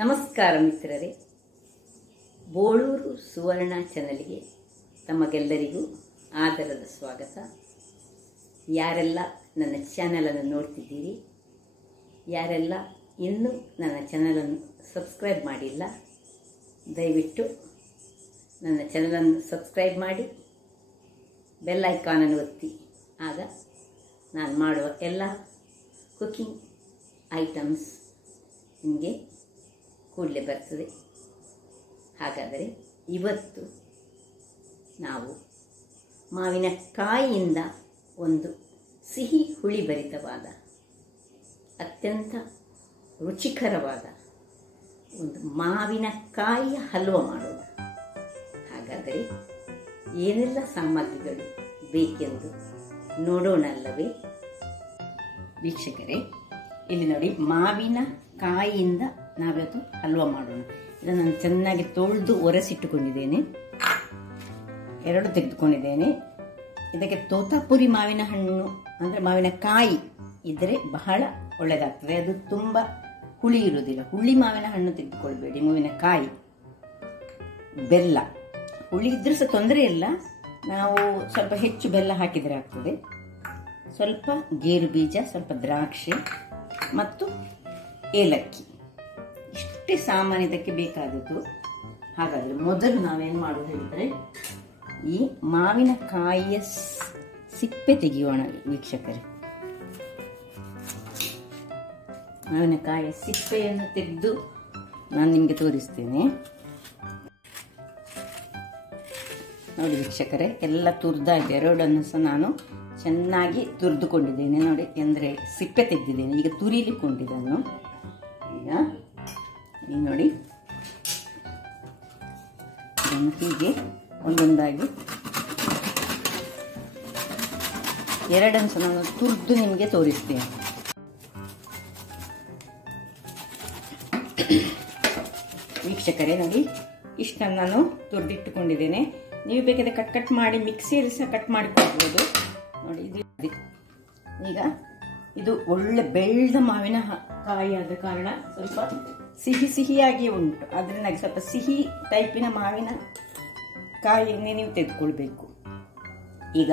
ನಮಸ್ಕಾರ ಮಿತ್ರರೇ, ಬೋಳೂರು ಸುವರ್ಣ ಚಾನಲ್ಗೆ ತಮಗೆಲ್ಲರಿಗೂ ಆದರದ ಸ್ವಾಗತ. ಯಾರೆಲ್ಲ ನನ್ನ ಚಾನಲನ್ನು ನೋಡ್ತಿದ್ದೀರಿ, ಯಾರೆಲ್ಲ ಇನ್ನೂ ನನ್ನ ಚಾನಲನ್ನು ಸಬ್ಸ್ಕ್ರೈಬ್ ಮಾಡಿಲ್ಲ, ದಯವಿಟ್ಟು ನನ್ನ ಚಾನಲನ್ನು ಸಬ್ಸ್ಕ್ರೈಬ್ ಮಾಡಿ ಬೆಲ್ ಐಕಾನನ್ನು ಒತ್ತಿ. ಆಗ ನಾನು ಮಾಡುವ ಎಲ್ಲ ಕುಕಿಂಗ್ ಐಟಮ್ಸ್ ನಿಮಗೆ ಕೂಡಲೇ ಬರ್ತದೆ. ಹಾಗಾದರೆ ಇವತ್ತು ನಾವು ಮಾವಿನಕಾಯಿಯಿಂದ ಒಂದು ಸಿಹಿ ಹುಳಿಭರಿತವಾದ ಅತ್ಯಂತ ರುಚಿಕರವಾದ ಒಂದು ಮಾವಿನಕಾಯಿಯ ಹಲ್ವ ಮಾಡೋಣ. ಹಾಗಾದರೆ ಏನೆಲ್ಲ ಸಾಮಗ್ರಿಗಳು ಬೇಕೆಂದು ನೋಡೋಣಲ್ಲವೇ ವೀಕ್ಷಕರೇ? ಇಲ್ಲಿ ನೋಡಿ, ಮಾವಿನಕಾಯಿಯಿಂದ ನಾವಿವತ್ತು ಹಲ್ವ ಮಾಡೋಣ. ಇದನ್ನು ನಾನು ಚೆನ್ನಾಗಿ ತೊಳೆದು ಒರೆಸಿಟ್ಟುಕೊಂಡಿದ್ದೇನೆ, 2 ತೆಗೆದುಕೊಂಡಿದ್ದೇನೆ. ಇದಕ್ಕೆ ತೋತಾಪುರಿ ಮಾವಿನ ಹಣ್ಣು ಅಂದರೆ ಮಾವಿನಕಾಯಿ ಇದ್ದರೆ ಬಹಳ ಒಳ್ಳೆಯದಾಗ್ತದೆ. ಅದು ತುಂಬ ಹುಳಿ ಇರುವುದಿಲ್ಲ. ಹುಳಿ ಮಾವಿನ ಹಣ್ಣು ತೆಗೆದುಕೊಳ್ಬೇಡಿ, ಮಾವಿನಕಾಯಿ. ಬೆಲ್ಲ ಹುಳಿ ಇದ್ರೂ ಸಹ ತೊಂದರೆ ಇಲ್ಲ, ನಾವು ಸ್ವಲ್ಪ ಹೆಚ್ಚು ಬೆಲ್ಲ ಹಾಕಿದರೆ ಆಗ್ತದೆ. ಸ್ವಲ್ಪ ಗೇರು ಬೀಜ, ಸ್ವಲ್ಪ ದ್ರಾಕ್ಷಿ ಮತ್ತು ಏಲಕ್ಕಿ, ಇಷ್ಟೇ ಸಾಮಾನ್ಯ ಇದಕ್ಕೆ ಬೇಕಾದದ್ದು. ಹಾಗಾದರೆ ಮೊದಲು ನಾವೇನು ಮಾಡೋದು ಹೇಳಿದರೆ, ಈ ಮಾವಿನಕಾಯಿಯ ಸಿಪ್ಪೆ ತೆಗೆಯೋಣ ವೀಕ್ಷಕರೇ. ಮಾವಿನಕಾಯಿಯ ಸಿಪ್ಪೆಯನ್ನು ತೆಗೆದು ನಾನು ನಿಮಗೆ ತೋರಿಸ್ತೇನೆ. ನೋಡಿ ವೀಕ್ಷಕರೇ, ಎಲ್ಲ ತುರಿದಾಗಿದೆ. 2 ಸಹ ನಾನು ಚೆನ್ನಾಗಿ ತುರಿದುಕೊಂಡಿದ್ದೇನೆ. ನೋಡಿ, ಅಂದರೆ ಸಿಪ್ಪೆ ತೆಗೆದಿದ್ದೇನೆ. ಈಗ ತುರಿಲಿಕ್ಕೊಂಡಿದ್ದನ್ನು ಈಗ ನೋಡಿ, ಇದನ್ನು ಹೀಗೆ ಒಂದೊಂದಾಗಿ 2 ಸಹ ನಾನು ತುರಿದು ನಿಮಗೆ ತೋರಿಸ್ತೇನೆ. ವೀಕ್ಷಕರೇ ನೋಡಿ, ಇಷ್ಟನ್ನು ನಾನು ತುರಿದಿಟ್ಟುಕೊಂಡಿದ್ದೇನೆ. ನೀವು ಬೇಕಾದರೆ ಕಟ್ ಮಾಡಿ ಮಿಕ್ಸಿಯಲ್ಲಿ ಸಹ ಕಟ್ ಮಾಡಿಕೊಳ್ಬೋದು. ನೋಡಿ, ಇದು ಈಗ ಇದು ಒಳ್ಳೆ ಬೆಳೆದ ಮಾವಿನ ಕಾಯಿ ಆದ ಕಾರಣ ಸ್ವಲ್ಪ ಸಿಹಿಯಾಗಿ ಉಂಟು. ಅದರಿಂದಾಗಿ ಸ್ವಲ್ಪ ಸಿಹಿ ಟೈಪಿನ ಮಾವಿನ ಕಾಯಿಯನ್ನೇ ನೀವು ತೆಗೆದುಕೊಳ್ಬೇಕು. ಈಗ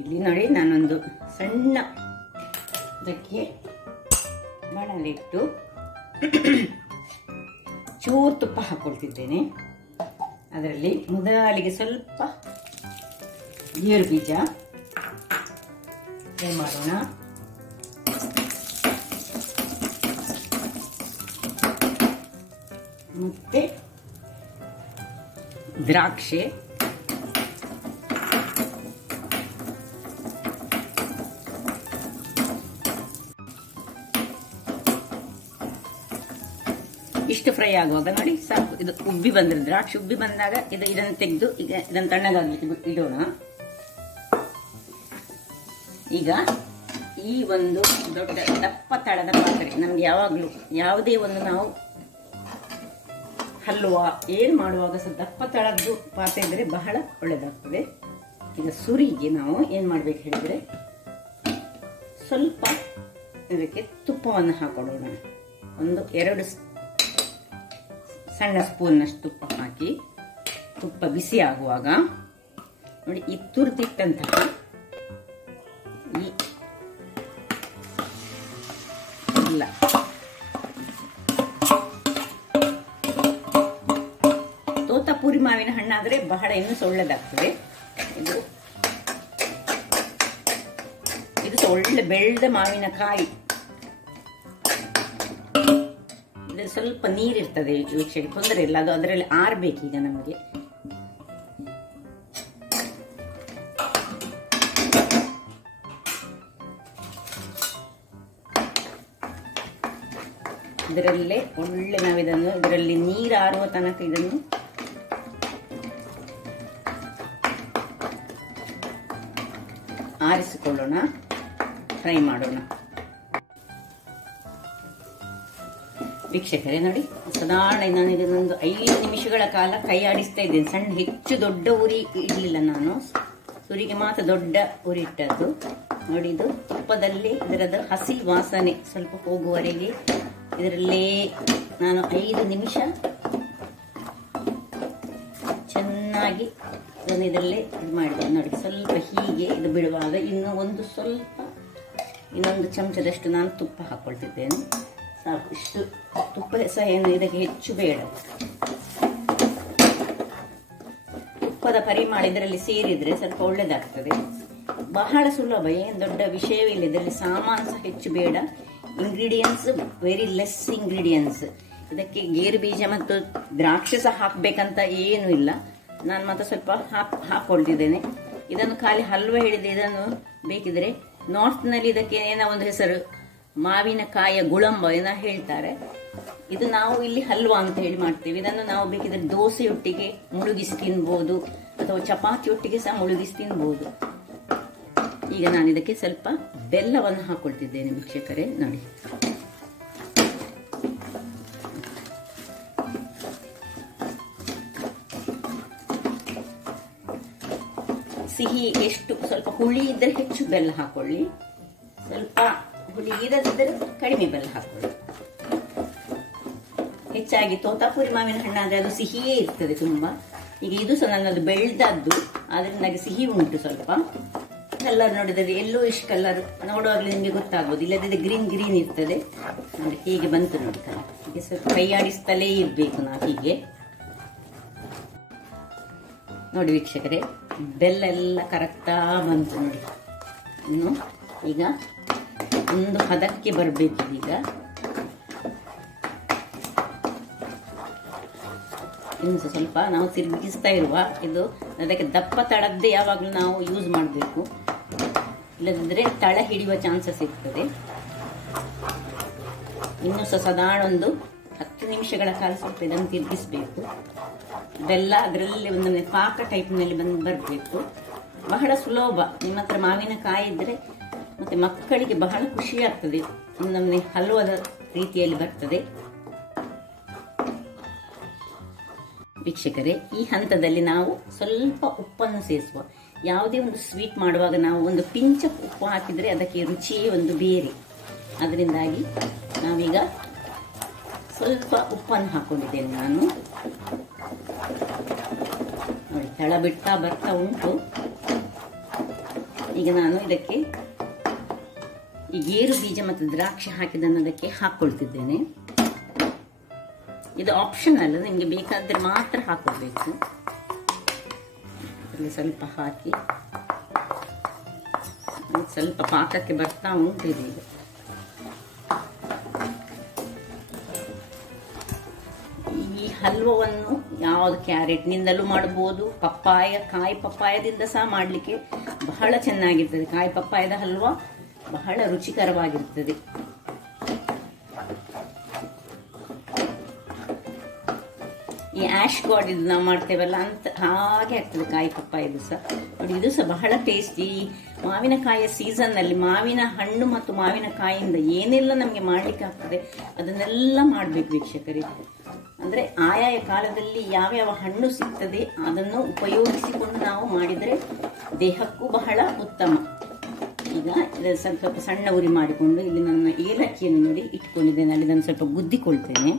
ಇಲ್ಲಿ ನೋಡಿ, ನಾನೊಂದು ಸಣ್ಣ ಇದಕ್ಕೆ ಬಾಣಲಿಟ್ಟು ಚೂರು ತುಪ್ಪ ಹಾಕೊಳ್ತಿದ್ದೇನೆ. ಅದರಲ್ಲಿ ಮೊದಲಿಗೆ ಸ್ವಲ್ಪ ಗೇರು ಬೀಜ ಫ್ರೈ ಮಾಡೋಣ. ಮತ್ತೆ ದ್ರಾಕ್ಷಿ, ಇಷ್ಟು ಫ್ರೈ ಆಗುವಾಗ ನೋಡಿ ಸಾಕು. ಇದು ಉಬ್ಬಿ ಬಂದ್ರೆ, ದ್ರಾಕ್ಷಿ ಉಬ್ಬಿ ಬಂದಾಗ ಇದನ್ನು ತೆಗೆದು ಈಗ ಇದನ್ನು ತಣ್ಣಗಾಗಲಿಕ್ಕೆ ಇಡೋಣ. ಈಗ ಈ ಒಂದು ದೊಡ್ಡ ದಪ್ಪ ತಳದ ಪಾತ್ರೆ, ನಮ್ಗೆ ಯಾವಾಗಲೂ ಯಾವುದೇ ಒಂದು ನಾವು ಹಲ್ವ ಏನು ಮಾಡುವಾಗ ಸಹ ದಪ್ಪ ತಳದ್ದು ಪಾತ್ರೆ ಇದ್ದರೆ ಬಹಳ ಒಳ್ಳೆಯದಾಗ್ತದೆ. ಈಗ ಸುರಿಗೆ ನಾವು ಏನು ಮಾಡಬೇಕು ಹೇಳಿದರೆ, ಸ್ವಲ್ಪ ಇದಕ್ಕೆ ತುಪ್ಪವನ್ನು ಹಾಕೊಳ್ಳೋಣ. 2 ಸಣ್ಣ ಸ್ಪೂನ್ನಷ್ಟು ತುಪ್ಪ ಹಾಕಿ, ತುಪ್ಪ ಬಿಸಿ ಆಗುವಾಗ ನೋಡಿ, ಈ ತುರಿದಿಟ್ಟಂತಹ ಈ ಇಲ್ಲ ತೋತಾಪುರಿ ಮಾವಿನ ಹಣ್ಣಾದರೆ ಬಹಳ ಇನ್ನೂ ಒಳ್ಳೆದಾಗ್ತದೆ. ಇದು ಒಳ್ಳೆ ಬೆಳೆದ ಮಾವಿನಕಾಯಿ. ಇದರಲ್ಲಿ ಸ್ವಲ್ಪ ನೀರಿರ್ತದೆ ವೀಕ್ಷಕರಿಗೆ, ತೊಂದರೆ ಇಲ್ಲ, ಅದು ಅದರಲ್ಲಿ ಆರ್ಬೇಕು. ಈಗ ನಮಗೆ ಇದರಲ್ಲೇ ಒಳ್ಳೆ ನಾವಿದನ್ನು ಇದರಲ್ಲಿ ನೀರು ಆರುವ ತನಕ ಇದನ್ನು ಆರಿಸಿಕೊಳ್ಳೋಣ, ಫ್ರೈ ಮಾಡೋಣ. ವೀಕ್ಷಕರೇ ನೋಡಿ, ಸಾಧಾರಣ ನಾನು ಇದನ್ನೊಂದು 5 ನಿಮಿಷಗಳ ಕಾಲ ಕೈ ಆಡಿಸ್ತಾ ಇದ್ದೇನೆ. ಸಣ್ಣ ಹೆಚ್ಚು ದೊಡ್ಡ ಉರಿ ಇಡಲಿಲ್ಲ ನಾನು, ಸುರಿಗೆ ಮಾತ್ರ ದೊಡ್ಡ ಉರಿ ಇಟ್ಟದ್ದು. ನೋಡಿ, ಇದು ತುಪ್ಪದಲ್ಲಿ ಇದರದ ಹಸಿ ವಾಸನೆ ಸ್ವಲ್ಪ ಹೋಗುವವರೆಗೆ ಇದರಲ್ಲೇ ನಾನು 5 ನಿಮಿಷ ಚೆನ್ನಾಗಿ ಇದನ್ನು ಇದರಲ್ಲೇ ಇದು ಮಾಡಿದೆ ನೋಡಿ. ಸ್ವಲ್ಪ ಹೀಗೆ ಇದು ಬಿಡುವಾಗ ಇನ್ನೊಂದು ಚಮಚದಷ್ಟು ನಾನು ತುಪ್ಪ ಹಾಕ್ಕೊಳ್ತಿದ್ದೇನೆ. ಸಾಕು, ಇಷ್ಟು ತುಪ್ಪ ಸಹ ಏನು ಇದಕ್ಕೆ ಹೆಚ್ಚು ಬೇಡ. ತುಪ್ಪದ ಪರಿಮಾಣ ಇದರಲ್ಲಿ ಸೇರಿದ್ರೆ ಸ್ವಲ್ಪ ಒಳ್ಳೆದಾಗ್ತದೆ. ಬಹಳ ಸುಲಭ, ಏನು ದೊಡ್ಡ ವಿಷಯವಿಲ್ಲ. ಇದರಲ್ಲಿ ಸಾಮಾನು ಸಹ ಹೆಚ್ಚು ಬೇಡ. Ingredients very less ingredients. ಇದಕ್ಕೆ ಗೇರು ಬೀಜ ಮತ್ತು ದ್ರಾಕ್ಷಿ ಸಹ ಹಾಕಬೇಕಂತ ಏನೂ ಇಲ್ಲ. ನಾನು ಮತ್ತೆ ಸ್ವಲ್ಪ ಹಾಕೊಳ್ತಿದ್ದೇನೆ. ಇದನ್ನು ಖಾಲಿ ಹಲ್ವಾ ಹೇಳಿದೆ. ಇದನ್ನು ಬೇಕಿದ್ರೆ ನಾರ್ತ್ನಲ್ಲಿ ಇದಕ್ಕೆ ಏನೋ ಒಂದು ಹೆಸರು, ಮಾವಿನಕಾಯಿಯ ಗುಳಂಬ ಏನೋ ಹೇಳ್ತಾರೆ. ಇದು ನಾವು ಇಲ್ಲಿ ಹಲ್ವಾ ಅಂತ ಹೇಳಿ ಮಾಡ್ತೇವೆ. ಇದನ್ನು ನಾವು ಬೇಕಿದ್ರೆ ದೋಸೆಯೊಟ್ಟಿಗೆ ಮುಳುಗಿಸಿ ತಿನ್ಬೋದು, ಅಥವಾ ಚಪಾತಿಯೊಟ್ಟಿಗೆ ಸಹ ಮುಳುಗಿಸಿ ತಿನ್ಬೋದು. ಈಗ ನಾನು ಇದಕ್ಕೆ ಸ್ವಲ್ಪ ಬೆಲ್ಲವನ್ನು ಹಾಕೊಳ್ತಿದ್ದೇನೆ ವೀಕ್ಷಕರೇ. ನೋಡಿ, ಸಿಹಿ ಎಷ್ಟು, ಸ್ವಲ್ಪ ಹುಳಿ ಇದ್ದರೆ ಹೆಚ್ಚು ಬೆಲ್ಲ ಹಾಕೊಳ್ಳಿ, ಸ್ವಲ್ಪ ಹುಳಿ ಇರದಿದ್ದರೆ ಕಡಿಮೆ ಬೆಲ್ಲ ಹಾಕೊಳ್ಳಿ. ಹೆಚ್ಚಾಗಿ ತೋತಾಪುರಿ ಮಾವಿನ ಹಣ್ಣಾದ್ರೆ ಅದು ಸಿಹಿಯೇ ಇರ್ತದೆ ತುಂಬಾ. ಈಗ ಇದು ಸಹ ನನ್ನದು ಬೆಳೆದದ್ದು, ಅದರಿಂದಾಗಿ ಸಿಹಿ ಉಂಟು ಸ್ವಲ್ಪ. ಕಲರ್ ನೋಡಿದರೆ ಯೆಲ್ಲೋಯಿಶ್ ಕಲರ್ ನೋಡುವಾಗಲೇ ನಿಮಗೆ ಗೊತ್ತಾಗ್ಬೋದು, ಇಲ್ಲದಿದ್ದರೆ ಗ್ರೀನ್ ಇರ್ತದೆ ನೋಡಿ. ಹೀಗೆ ಬಂತು ನೋಡಿ ಕಲರ್. ಹೀಗೆ ಸ್ವಲ್ಪ ಕೈಯಾಡಿಸ್ತಲೇ ಇರಬೇಕು ನಾವು ಹೀಗೆ. ನೋಡಿ ವೀಕ್ಷಕರೇ, ಬೆಲ್ಲ ಎಲ್ಲ ಕರೆಕ್ಟಾ ಬಂತು ನೋಡಿ. ಇನ್ನು ಈಗ ಒಂದು ಹದಕ್ಕೆ ಬರಬೇಕು. ಈಗ ಇನ್ನು ಸ್ವಲ್ಪ ನಾವು ತಿರುಗಿಸ್ತಾ ಇರುವ ಇದು, ಅದಕ್ಕೆ ದಪ್ಪ ತಳದ್ದೇ ಯಾವಾಗಲೂ ನಾವು ಯೂಸ್ ಮಾಡಬೇಕು, ಇಲ್ಲದಿದ್ದರೆ ತಳ ಹಿಡಿಯುವ ಚಾನ್ಸಸ್ ಇರ್ತದೆ. ಇನ್ನು ಸಹ ಸಾಧಾರಣ ಒಂದು 10 ನಿಮಿಷಗಳ ಕಾಲ ಸ್ವಲ್ಪ ಇದನ್ನು ತಿರುಗಿಸ್ಬೇಕು. ಬೆಲ್ಲ ಅದರಲ್ಲಿ ಒಂದೊಂದು ಪಾಕ ಟೈಪ್ನಲ್ಲಿ ಬರಬೇಕು. ಬಹಳ ಸುಲಭ. ನಿಮ್ಮ ಹತ್ರ ಮಾವಿನಕಾಯಿ ಇದ್ದರೆ ಮತ್ತೆ ಮಕ್ಕಳಿಗೆ ಬಹಳ ಖುಷಿ ಆಗ್ತದೆ. ಒಂದೊಮ್ಮೆ ಹಲ್ವಾದ ರೀತಿಯಲ್ಲಿ ಬರ್ತದೆ. ವೀಕ್ಷಕರೇ, ಈ ಹಂತದಲ್ಲಿ ನಾವು ಸ್ವಲ್ಪ ಉಪ್ಪನ್ನು ಸೇರಿಸುವ. ಯಾವುದೇ ಒಂದು ಸ್ವೀಟ್ ಮಾಡುವಾಗ ನಾವು ಒಂದು ಪಿಂಚ್ ಉಪ್ಪು ಹಾಕಿದರೆ ಅದಕ್ಕೆ ರುಚಿಯೇ ಒಂದು ಬೇರೆ. ಅದರಿಂದಾಗಿ ನಾವೀಗ ಸ್ವಲ್ಪ ಉಪ್ಪನ್ನು ಹಾಕೊಂಡಿದ್ದೇನೆ ನಾನು. ನೋಡಿ, ತಳ ಬಿಡ್ತಾ ಬರ್ತಾ ಉಂಟು. ಈಗ ನಾನು ಇದಕ್ಕೆ ಈ ಗೇರು ಬೀಜ ಮತ್ತು ದ್ರಾಕ್ಷಿ ಹಾಕಿದ್ದನ್ನು ಅದಕ್ಕೆ ಹಾಕೊಳ್ತಿದ್ದೇನೆ. ಇದು ಆಪ್ಷನಲ್, ನಿಮಗೆ ಬೇಕಾದ್ರೆ ಮಾತ್ರ ಹಾಕೊಳ್ಬೇಕು. ಸ್ವಲ್ಪ ಹಾಕಿ ಸ್ವಲ್ಪ ಪಾಕಕ್ಕೆ ಬರ್ತಾ ಉಂಟು ಇದು. ಈಗ ಈ ಹಲ್ವವನ್ನು ಯಾವುದು ಕ್ಯಾರೆಟ್ನಿಂದಲೂ ಮಾಡಬಹುದು, ಕಾಯಿ ಪಪ್ಪಾಯದಿಂದ ಸಹ ಮಾಡಲಿಕ್ಕೆ ಬಹಳ ಚೆನ್ನಾಗಿರ್ತದೆ. ಕಾಯಿ ಪಪ್ಪಾಯದ ಹಲ್ವಾ ಬಹಳ ರುಚಿಕರವಾಗಿರ್ತದೆ. ಈ ಆಶ್ ಗಾಡ್ ಇದು ನಾವು ಮಾಡ್ತೇವಲ್ಲ ಅಂತ ಹಾಗೆ ಆಗ್ತದೆ ಕಾಯಿ ಪಪ್ಪಾಯದು ಸಹ. ನೋಡಿ, ಇದು ಸಹ ಬಹಳ ಟೇಸ್ಟಿ. ಮಾವಿನಕಾಯಿಯ ಸೀಸನ್ ನಲ್ಲಿ ಮಾವಿನ ಹಣ್ಣು ಮತ್ತು ಮಾವಿನಕಾಯಿಯಿಂದ ಏನೆಲ್ಲ ನಮಗೆ ಮಾಡ್ಲಿಕ್ಕೆ ಆಗ್ತದೆ ಅದನ್ನೆಲ್ಲ ಮಾಡ್ಬೇಕು ವೀಕ್ಷಕರೇ. ಅಂದ್ರೆ ಆಯಾಯ ಕಾಲದಲ್ಲಿ ಯಾವ್ಯಾವ ಹಣ್ಣು ಸಿಗ್ತದೆ ಅದನ್ನು ಉಪಯೋಗಿಸಿಕೊಂಡು ನಾವು ಮಾಡಿದರೆ ದೇಹಕ್ಕೂ ಬಹಳ ಉತ್ತಮ. ಈಗ ಸ್ವಲ್ಪ ಸಣ್ಣ ಉರಿ ಮಾಡಿಕೊಂಡು ಇಲ್ಲಿ ನನ್ನ ಏಲಕ್ಕಿಯನ್ನು ನೋಡಿ ಇಟ್ಕೊಂಡಿದ್ದೇನೆ. ಅಲ್ಲಿ ನಾನು ಸ್ವಲ್ಪ ಗುದ್ದಿಕೊಳ್ತೇನೆ.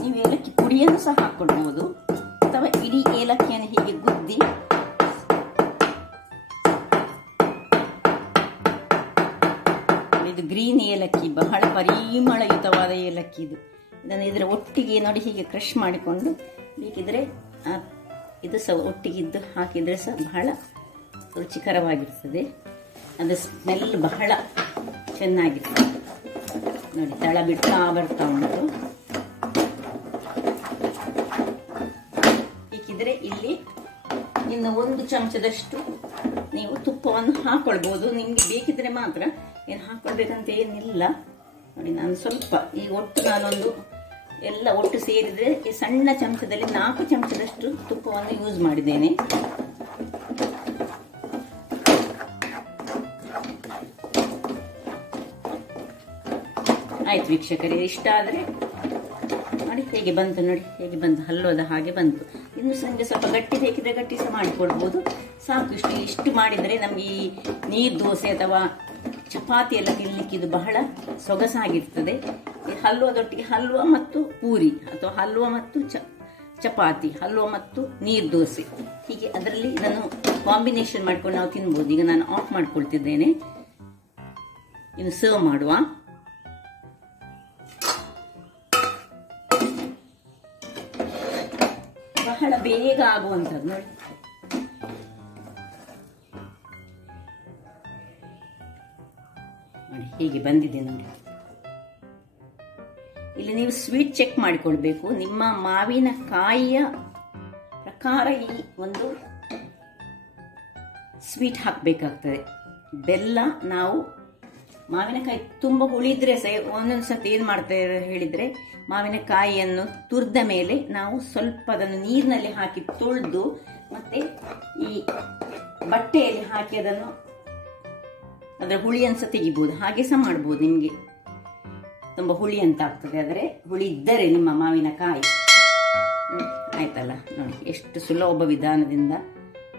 ನೀವು ಏಲಕ್ಕಿ ಪುಡಿಯನ್ನು ಸಹ ಹಾಕೊಳ್ಬಹುದು, ಅಥವಾ ಇಡೀ ಏಲಕ್ಕಿಯನ್ನು ಹೀಗೆ ಗುದ್ದಿ ಇದು ಗ್ರೀನ್ ಏಲಕ್ಕಿ, ಬಹಳ ಪರಿಮಳಯುತವಾದ ಏಲಕ್ಕಿ ಇದು. ಇದನ್ನು ಇದರ ಒಟ್ಟಿಗೆ ನೋಡಿ ಹೀಗೆ ಕ್ರಷ್ ಮಾಡಿಕೊಂಡು ಬೇಕಿದ್ರೆ ಇದು ಸಹ ಒಟ್ಟಿಗಿದ್ದು ಹಾಕಿದ್ರೆ ಸಹ ಬಹಳ ರುಚಿಕರವಾಗಿರ್ತದೆ. ಅದು ಸ್ಮೆಲ್ ಬಹಳ ಚೆನ್ನಾಗಿರ್ತದೆ. ನೋಡಿ, ತಳ ಬಿಡ್ತಾ ಬರ್ತಾ ಉಂಟು. ಬೇಕಿದ್ರೆ ಇಲ್ಲಿ ಇನ್ನು 1 ಚಮಚದಷ್ಟು ನೀವು ತುಪ್ಪವನ್ನು ಹಾಕೊಳ್ಬಹುದು. ನಿಮ್ಗೆ ಬೇಕಿದ್ರೆ ಮಾತ್ರ, ಏನು ಹಾಕೊಳ್ಬೇಕಂತ ಏನಿಲ್ಲ. ನೋಡಿ, ನಾನು ಸ್ವಲ್ಪ ಈ ಒಟ್ಟು ನಾನೊಂದು ಎಲ್ಲ ಒಟ್ಟು ಸೇರಿದ್ರೆ ಈ ಸಣ್ಣ ಚಮಚದಲ್ಲಿ 4 ಚಮಚದಷ್ಟು ತುಪ್ಪವನ್ನು ಯೂಸ್ ಮಾಡಿದ್ದೇನೆ. ಆಯ್ತು ವೀಕ್ಷಕರೇ, ಇಷ್ಟ ಆದರೆ ನೋಡಿ ಹೇಗೆ ಬಂತು. ನೋಡಿ ಹೇಗೆ ಬಂತು, ಹಲ್ವದ ಹಾಗೆ ಬಂತು. ಇನ್ನು ಸಂಜೆ ಸ್ವಲ್ಪ ಗಟ್ಟಿ ಬೇಕಿದ್ರೆ ಗಟ್ಟಿ ಸಹ ಮಾಡಿಕೊಳ್ಬಹುದು. ಸಾಕು, ಇಷ್ಟು ಮಾಡಿದರೆ ನಮಗೆ ಈ ನೀರು ದೋಸೆ ಅಥವಾ ಚಪಾತಿ ಎಲ್ಲ ತಿನ್ನಲಿಕ್ಕೆ ಇದು ಬಹಳ ಸೊಗಸಾಗಿರ್ತದೆ. ಹಲ್ವಾದೊಟ್ಟಿಗೆ ಹಲ್ವಾ ಮತ್ತು ಪೂರಿ ಅಥವಾ ಹಲ್ವಾ ಮತ್ತು ಚಪಾತಿ, ಹಲ್ವಾ ಮತ್ತು ನೀರು ದೋಸೆ, ಹೀಗೆ ಅದರಲ್ಲಿ ನಾನು ಕಾಂಬಿನೇಷನ್ ಮಾಡ್ಕೊಂಡು ನಾವು ತಿನ್ಬೋದು. ಈಗ ನಾನು ಆಫ್ ಮಾಡ್ಕೊಳ್ತಿದ್ದೇನೆ. ಇನ್ನು ಸರ್ವ್ ಮಾಡುವ. ಬಹಳ ಬೇಗ ಆಗುವಂಥದ್ದು ನೋಡಿ. ಹೀಗೆ ಬಂದಿದೆ ನೋಡಿ. ಇಲ್ಲಿ ನೀವು ಸ್ವೀಟ್ ಚೆಕ್ ಮಾಡಿಕೊಳ್ಬೇಕು. ನಿಮ್ಮ ಮಾವಿನಕಾಯಿಯ ಪ್ರಕಾರ ಈ ಒಂದು ಸ್ವೀಟ್ ಹಾಕಬೇಕಾಗ್ತದೆ. ಬೆಲ್ಲ ನಾವು ಮಾವಿನಕಾಯಿ ತುಂಬ ಹುಳಿದ್ರೆ ಒಂದೊಂದ್ಸತಿ ಏನು ಮಾಡ್ತಾರೆ ಹೇಳಿದ್ರೆ, ಮಾವಿನಕಾಯಿಯನ್ನು ತುರಿದ ಮೇಲೆ ನಾವು ಸ್ವಲ್ಪ ಅದನ್ನು ನೀರಿನಲ್ಲಿ ಹಾಕಿ ತೊಳೆದು ಮತ್ತೆ ಈ ಬಟ್ಟೆಯಲ್ಲಿ ಹಾಕಿ ಅದನ್ನು ಅದರ ಹುಳಿಯನ್ನು ಸಹ ತೆಗಿಬಹುದು. ಹಾಗೆ ಸಹ ಮಾಡ್ಬೋದು. ನಿಮಗೆ ತುಂಬ ಹುಳಿ ಅಂತ ಆಗ್ತದೆ, ಆದರೆ ಹುಳಿ ಇದ್ದರೆ ನಿಮ್ಮ ಮಾವಿನಕಾಯಿ ಆಯ್ತಲ್ಲ ನೋಡಿ. ಎಷ್ಟು ಸುಲಭ ವಿಧಾನದಿಂದ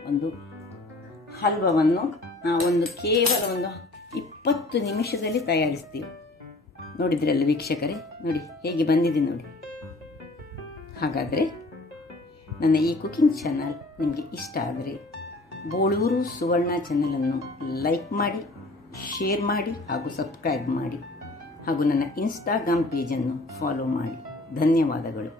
ಒಂದು ಹಲ್ವವನ್ನು ನಾವೊಂದು ಕೇವಲ ಒಂದು 20 ನಿಮಿಷದಲ್ಲಿ ತಯಾರಿಸ್ತೀವಿ. ನೋಡಿದ್ರಲ್ಲ ವೀಕ್ಷಕರೇ, ನೋಡಿ ಹೇಗೆ ಬಂದಿದೆ ನೋಡಿ. ಹಾಗಾದರೆ ನನ್ನ ಈ ಕುಕಿಂಗ್ ಚಾನಲ್ ನಿಮಗೆ ಇಷ್ಟ ಆದರೆ ಬೋಳೂರು ಸುವರ್ಣ ಚಾನಲನ್ನು ಲೈಕ್ ಮಾಡಿ, ಶೇರ್ ಮಾಡಿ ಹಾಗೂ ಸಬ್ಸ್ಕ್ರೈಬ್ ಮಾಡಿ ಹಾಗೂ ನನ್ನ ಇನ್ಸ್ಟಾಗ್ರಾಮ್ ಪೇಜನ್ನು ಫಾಲೋ ಮಾಡಿ. ಧನ್ಯವಾದಗಳು.